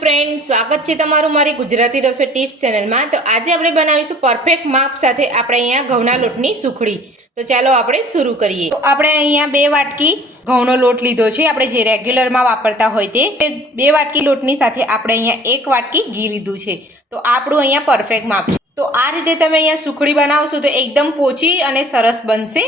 Friend સ્વાગત છે તમારું મારી ગુજરાતી રસોઈ ટિપ્સ ચેનલમાં તો આજે આપણે બનાવીશું પરફેક્ટ માપ સાથે આપણે અહીંયા ઘઉંના લોટની સુખડી. તો ચાલો આપણે શરૂ કરીએ. તો આપણે અહીંયા બે વાટકી ઘઉંનો લોટ લીધો છે. આપણે જે રેગ્યુલરમાં વાપરતા હોય તે બે વાટકી લોટની સાથે આપણે અહીંયા એક વાટકી ઘી લીધું છે. તો આપણું અહીંયા પરફેક્ટ માપ છે. તો આ રીતે તમે અહીંયા સુખડી બનાવશો તો એકદમ પોચી અને સરસ બનશે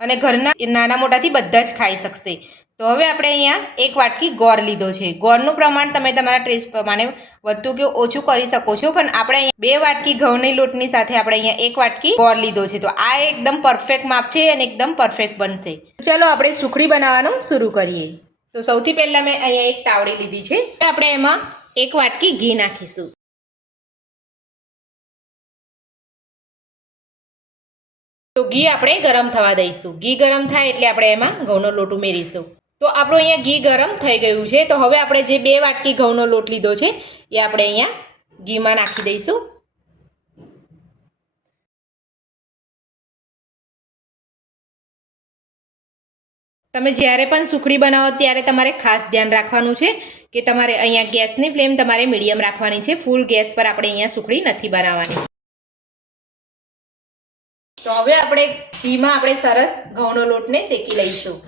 અને ઘરના નાના મોટાથી બધા જ ખાઈ શકશે. તો હવે આપણે અહીંયા એક વાટકી ગોળ લીધો છે. ગોળનું પ્રમાણ તમે તમારા ટેસ્ટ પ્રમાણે વધતું કે ઓછું કરી શકો છો, પણ આપણે અહીંયા બે વાટકી ઘઉંની લોટની સાથે આપણે અહીંયા એક વાટકી ગોળ લીધો છે. તો આ એકદમ પરફેક્ટ માપ છે અને એકદમ પરફેક્ટ બનશે. ચાલો આપણે સુખડી બનાવવાનું શરૂ કરીએ. તો સૌથી પહેલાં મેં અહીંયા એક તાવડી લીધી છે. આપણે એમાં એક વાટકી ઘી નાખીશું. તો ઘી આપણે ગરમ થવા દઈશું. ઘી ગરમ થાય એટલે આપણે એમાં ઘઉંનો લોટ ઉમેરીશું. તો આપણું અહીંયા ઘી ગરમ થઈ ગયું છે. તો હવે આપણે જે બે વાટકી ઘઉંનો લોટ લીધો છે, એ આપણે અહીંયા ઘીમાં નાખી દઈશું. તમે જ્યારે પણ સુખડી બનાવો ત્યારે તમારે ખાસ ધ્યાન રાખવાનું છે કે તમારે અહીંયા ગેસની ફ્લેમ તમારે મીડિયમ રાખવાની છે. ફૂલ ગેસ પર આપણે અહીંયા સુખડી નથી બનાવવાની. તો હવે આપણે ઘીમાં આપણે સરસ ઘઉંનો લોટને શેકી લઈશું.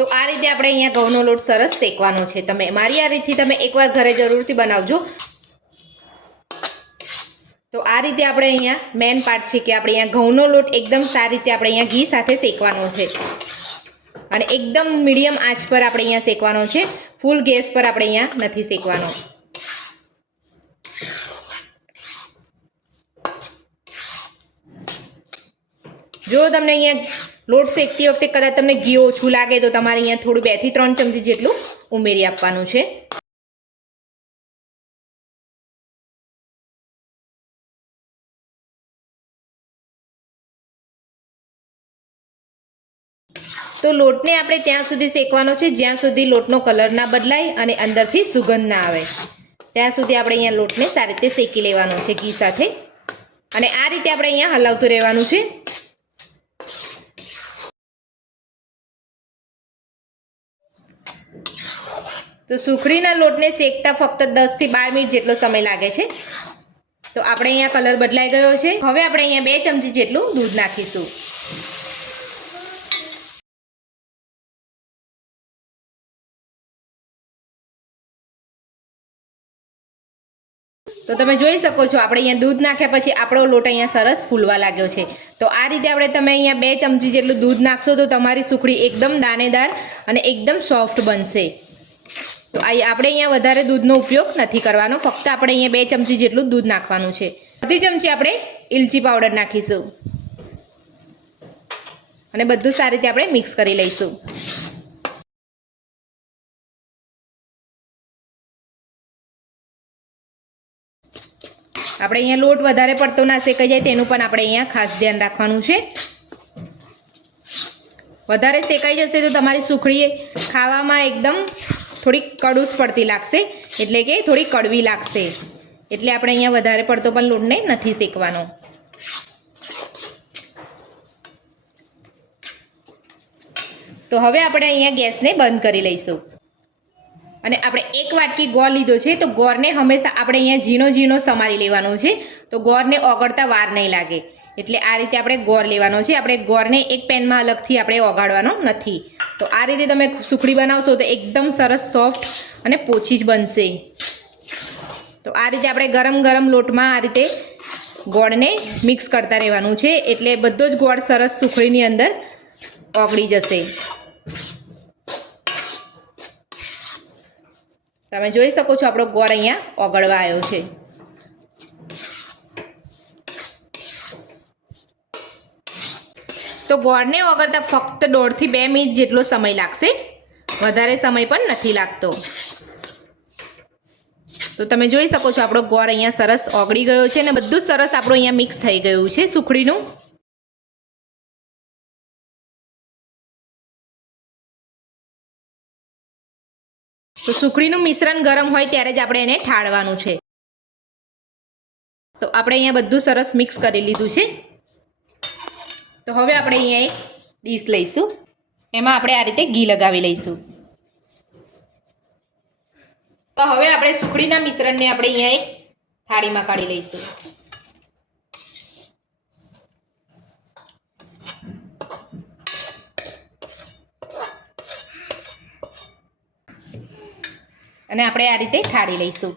તો આ રીતે આપણે અહીંયા ઘઉંનો લોટ સરસ શેકવાનો છે. તમે મારી આ રીતથી તમે એકવાર ઘરે જરૂરથી બનાવજો. તો આ રીતે આપણે અહીંયા મેન પાર્ટ છે કે આપણે અહીંયા ઘઉંનો લોટ એકદમ સારી રીતે આપણે અહીંયા ઘી સાથે શેકવાનો છે. અને એકદમ મીડિયમ આંચ પર આપણે અહીંયા શેકવાનો છે. ફૂલ ગેસ પર આપણે અહીંયા નથી શેકવાનો. જો તમને અહીંયા લોટ શેકતી વખતે કદાચ તમને ઘી ઓછું લાગે તો તમારે અહીંયા થોડું બેથી ત્રણ ચમચી જેટલું ઉમેરી આપવાનું છે. તો લોટને આપણે ત્યાં સુધી શેકવાનો છે. જ્યાં સુધી લોટનો કલર ના બદલાય અને અંદરથી સુગંધ ના આવે. ત્યાં સુધી આપણે અહીંયા લોટને સારી રીતે શેકી લેવાનો છે ઘી સાથે. અને આ રીતે આપણે અહીંયા હલાવતું રહેવાનું છે. તો સુખડીના લોટને શેકતા ફક્ત દસથી બાર મિનિટ જેટલો સમય લાગે છે. તો આપણે અહીંયા કલર બદલાઈ ગયો છે. હવે આપણે અહીંયા બે ચમચી જેટલું દૂધ નાખીશું. તો તમે જોઈ શકો છો, આપણે અહીંયા દૂધ નાખ્યા પછી આપણો લોટ અહીંયા સરસ ફૂલવા લાગ્યો છે. તો આ રીતે આપણે તમે અહીંયા બે ચમચી જેટલું દૂધ નાખશો તો તમારી સુખડી એકદમ દાણેદાર અને એકદમ સોફ્ટ બનશે. તો આપણે અહીંયા વધારે દૂધનો ઉપયોગ નથી કરવાનો. ફક્ત આપણે અહીંયા બે ચમચી જેટલું દૂધ નાખવાનું છે. અડધી ચમચી આપણે ઇલચી પાવડર નાખીશું. અને બધું સારી રીતે આપણે મિક્સ કરી લઈશું. આપણે અહીંયા લોટ વધારે પડતો ના શેકાઈ જાય તેનું પણ આપણે અહીંયા ખાસ ધ્યાન રાખવાનું છે. વધારે શેકાઈ જશે તો તમારી સુખડી ખાવામાં એકદમ થોડીક કડૂસ પડતી લાગશે, એટલે કે થોડી કડવી લાગશે. એટલે આપણે અહીંયા વધારે પડતો પણ લોટને નથી શેકવાનો. તો હવે આપણે અહીંયા ગેસને બંધ કરી લઈશું. અને આપણે એક વાટકી ગોળ લીધો છે, તો ગોળને હંમેશા આપણે અહીંયા ઝીણો ઝીણો સમારી લેવાનો છે, તો ગોળને ઓગળતા વાર નહીં લાગે. એટલે આ રીતે આપણે ગોળ લેવાનો છે. આપણે ગોળને એક પેનમાં અલગથી આપણે ઓગાળવાનો નથી. તો આ રીતે તમે સુખડી બનાવશો તો એકદમ સરસ સોફ્ટ અને પોચી જ બનશે. તો આ રીતે આપણે ગરમ ગરમ લોટમાં આ રીતે ગોળને મિક્સ કરતા રહેવાનું છે. એટલે બધો જ ગોળ સરસ સુખડીની અંદર ઓગળી જશે. તમે જોઈ શકો છો આપણો ગોળ અહીંયા ઓગળવા આવ્યો છે. તો ગોળને ઓગળતા ફક્ત દોઢથી બે મિનિટ જેટલો સમય લાગશે. વધારે સમય પણ નથી લાગતો. તો તમે જોઈ શકો છો આપણો ગોળ અહીંયા સરસ ઓગળી ગયો છે અને બધું સરસ આપણું અહીંયા મિક્સ થઈ ગયું છે સુખડીનું. તો સુખડીનું મિશ્રણ ગરમ હોય ત્યારે જ આપણે એને ઠાળવાનું છે. તો આપણે અહીંયા બધું સરસ મિક્સ કરી લીધું છે. તો હવે આપણે અહીંયા એક ડીશ લઈશું. એમાં આપણે આ રીતે ઘી લગાવી લઈશું. તો હવે આપણે સુખડીના મિશ્રણને આપણે અહીંયા એક થાળીમાં કાઢી લઈશું. અને આપણે આ રીતે ઠાળી લઈશું.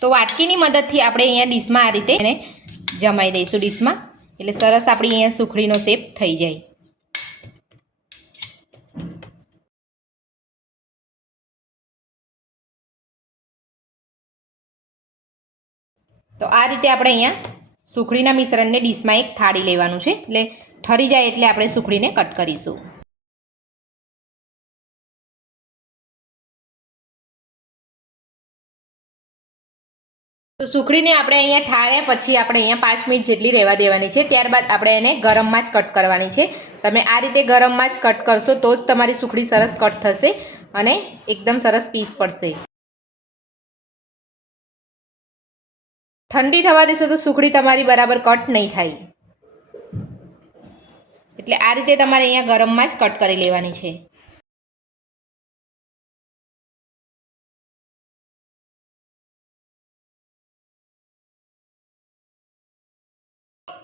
તો વાટકીની મદદથી આપણે અહીંયા ડીશમાં આ રીતે એને જમાઈ દઈશું ડીશમાં. એટલે સરસ આપણી અહીંયા સુખડીનો શેપ થઈ જાય. તો આ રીતે આપણે અહીંયા સુખડીના મિશ્રણને ડીશમાં એક થાળી લેવાનું છે. એટલે ઠરી જાય એટલે આપણે સુખડીને કટ કરીશું. તો સુખડીને આપણે અહીંયા ઠાળ્યા, પછી આપણે અહીંયા પાંચ મિનિટ જેટલી રહેવા દેવાની છે. ત્યારબાદ આપણે એને ગરમમાં જ કટ કરવાની છે. તમે આ રીતે ગરમમાં જ કટ કરશો તો જ તમારી સુખડી સરસ કટ થશે અને એકદમ સરસ પીસ પડશે. ઠંડી થવા દેશો તો સુખડી તમારી બરાબર કટ નહીં થાય. એટલે આ રીતે તમારે અહીંયા ગરમમાં જ કટ કરી લેવાની છે.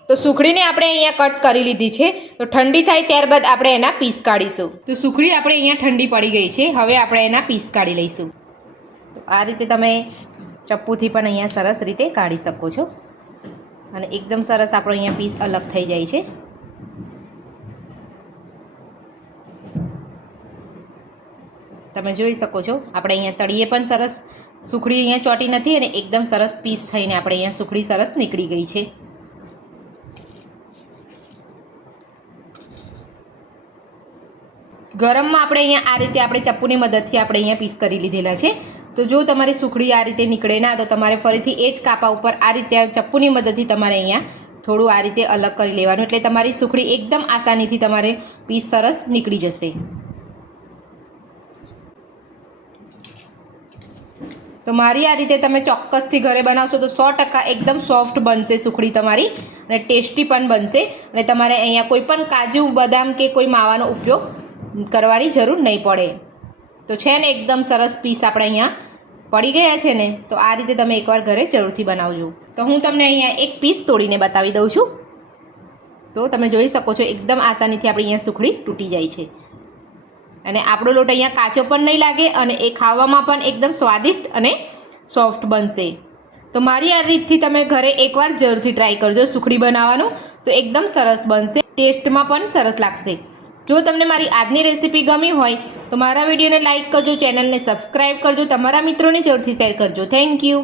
તો સુખડીને આપણે અહીંયા કટ કરી લીધી છે. તો ઠંડી થાય ત્યારબાદ આપણે એના પીસ કાઢીશું. તો સુખડી આપણે અહીંયા ઠંડી પડી ગઈ છે. હવે આપણે એના પીસ કાઢી લઈશું. તો આ રીતે તમે ચપ્પુથી પણ અહીંયા સરસ રીતે કાઢી શકો છો. અને એકદમ સરસ આપણો અહીંયા પીસ અલગ થઈ જાય છે. તમે જોઈ શકો છો, આપણે અહીંયા તળીએ પણ સરસ સુખડી અહીંયા ચોટી નથી અને એકદમ સરસ પીસ થઈને આપણે અહીંયા સુખડી સરસ નીકળી ગઈ છે. ગરમમાં આપણે અહીંયા આ રીતે આપણે ચપ્પુની મદદથી આપણે અહીંયા પીસ કરી લીધેલા છે. તો જો તમારી સુખડી આ રીતે નીકળે ના, તો તમારે ફરીથી એ જ કાપા ઉપર આ રીતે ચપ્પુની મદદથી તમારે અહીંયા થોડું આ રીતે અલગ કરી લેવાનું. એટલે તમારી સુખડી એકદમ આસાનીથી તમારે પીસ સરસ નીકળી જશે. તો મારી આ રીતે તમે ચોક્કસથી ઘરે બનાવશો તો સો ટકા એકદમ સોફ્ટ બનશે સુખડી તમારી અને ટેસ્ટી પણ બનશે. અને તમારે અહીંયા કોઈ પણ કાજુ, બદામ કે કોઈ માવાનો ઉપયોગ કરવાની જરૂર નહીં પડે. તો છે ને એકદમ સરસ પીસ આપણે અહીંયા પડી ગયા છે ને, તો આ રીતે તમે એકવાર ઘરે જરૂરથી બનાવજો. તો હું તમને અહીંયા એક પીસ તોડીને બતાવી દઉં છું. તો તમે જોઈ શકો છો, એકદમ આસાનીથી આપણી અહીંયા સુખડી તૂટી જાય છે. અને આપણો લોટ અહીંયા કાચો પણ નહીં લાગે અને એ ખાવામાં પણ એકદમ સ્વાદિષ્ટ અને સોફ્ટ બનશે. તો મારી આ રીતથી તમે ઘરે એકવાર જરૂરથી ટ્રાય કરજો સુખડી બનાવવાનું. તો એકદમ સરસ બનશે, ટેસ્ટમાં પણ સરસ લાગશે. જો તમને મારી આજની રેસીપી ગમી હોય, તો મારા વિડીયોને લાઇક કરજો ચેનલને સબસ્ક્રાઈબ કરજો, તમારા મિત્રોને જરૂરથી શેર કરજો. Thank you